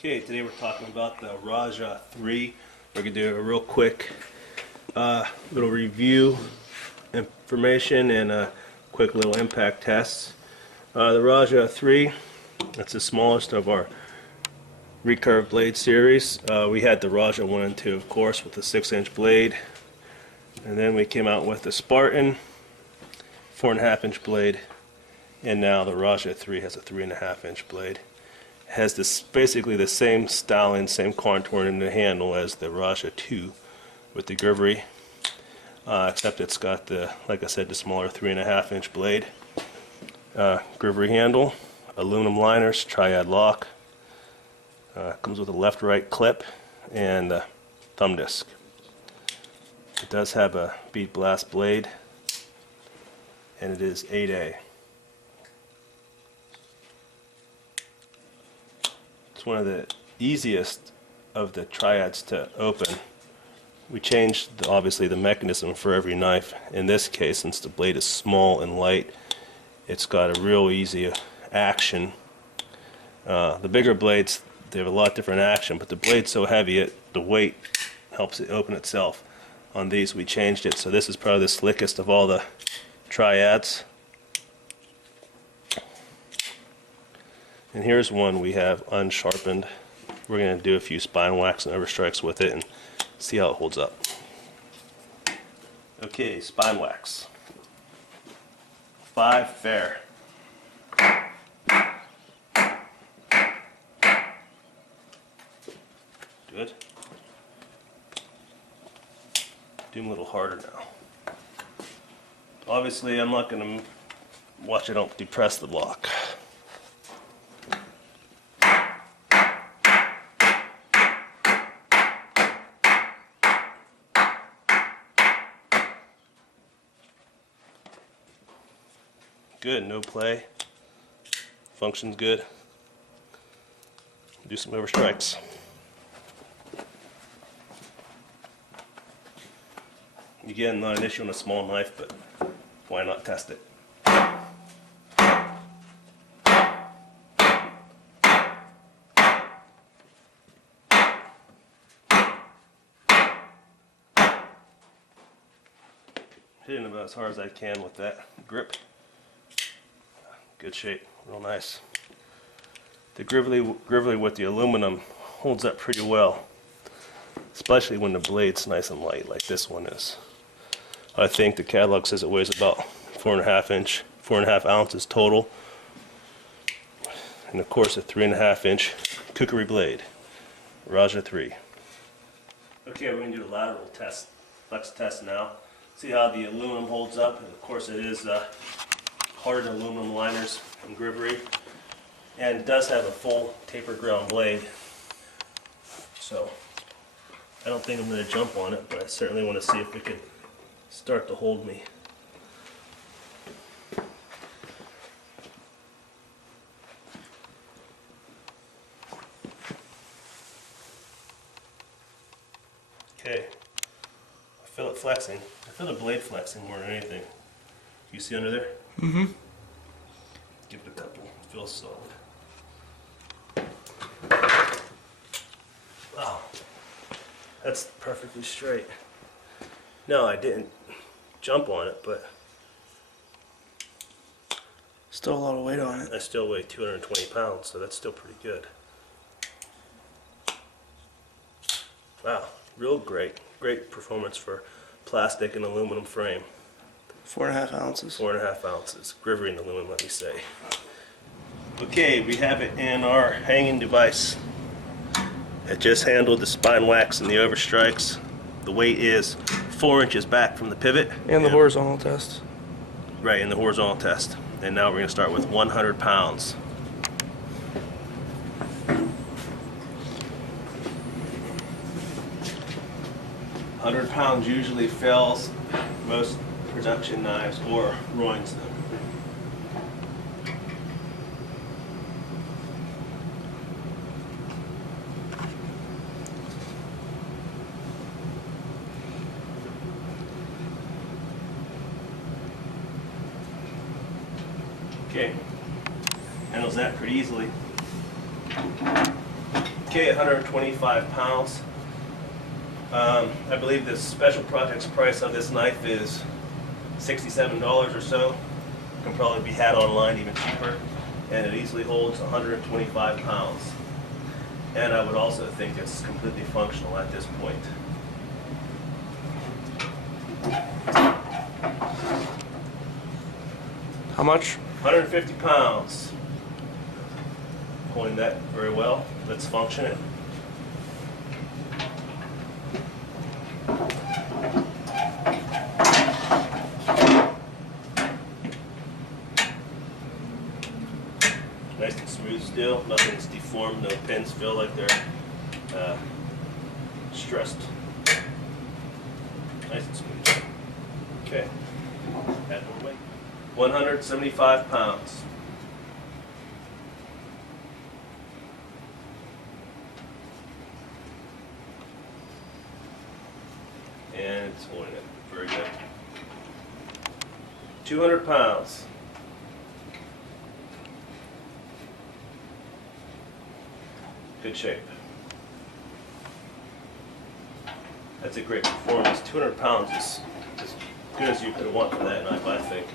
Okay, today we're talking about the Rajah 3. We're going to do a real quick little review information and a quick little impact test. The Rajah 3, that's the smallest of our recurve blade series. We had the Rajah 1 and 2, of course, with the 6-inch blade. And then we came out with the Spartan 4.5-inch blade. And now the Rajah 3 has a 3.5-inch blade. Has this basically the same styling, same contouring in the handle as the Rajah 2 with the grivery, except it's got the, like I said, the smaller 3.5-inch blade. Grivery handle, aluminum liners, triad lock. Comes with a left-right clip and a thumb disc. It does have a bead blast blade, and it is 8A. It's one of the easiest of the triads to open. We changed, obviously, the mechanism for every knife. In this case, since the blade is small and light, it's got a real easy action. The bigger blades, they have a lot different action, but the blade's so heavy, the weight helps it open itself. On these, we changed it, so this is probably the slickest of all the triads. And here's one we have unsharpened. We're going to do a few spine wax and overstrikes with it and see how it holds up. Okay, spine wax. 5 fair. Good. Do them a little harder now. Obviously, I'm not going to watch I don't depress the block. Good, no play. Functions good. Do some overstrikes. Again, not an issue on a small knife, but why not test it? Hitting about as hard as I can with that grip. Good shape, real nice. The grivery with the aluminum holds up pretty well, especially when the blade's nice and light like this one is. I think the catalog says it weighs about 4.5 ounces total, and of course a 3.5-inch cookery blade, Rajah 3. Okay, we're going to do a lateral test, flex test now. See how the aluminum holds up, and of course it is hard aluminum liners and grivery, and it does have a full taper ground blade, so I don't think I'm going to jump on it, but I certainly want to see if it can start to hold me. Okay, I feel it flexing. I feel the blade flexing more than anything. You see under there? Mm-hmm. Give it a couple. It feels solid. Wow. That's perfectly straight. No, I didn't jump on it, but Still a lot of weight on it. I still weigh 220 pounds, so that's still pretty good. Wow, real great. Great performance for plastic and aluminum frame. 4.5 ounces. 4.5 ounces. Grivery and aluminum, let me say. Okay, we have it in our hanging device. It just handled the spine wax and the overstrikes. The weight is 4 inches back from the pivot. And the horizontal test. Right, in the horizontal test. And now we're going to start with 100 pounds. £100 usually fails most production knives or ruins them. Okay, handles that pretty easily. Okay, 125 pounds. I believe the special projects price of this knife is $67 or so. Can probably be had online even cheaper, and it easily holds 125 pounds. And I would also think it's completely functional at this point. How much? 150 pounds. Holding that very well. Let's function it. Nice and smooth still. Nothing's deformed. No pins feel like they're stressed. Nice and smooth. Okay. Add more weight. 175 pounds. And it's holding it. Very good. 200 pounds. Good shape. That's a great performance. 200 pounds is as good as you could want for that knife, I think.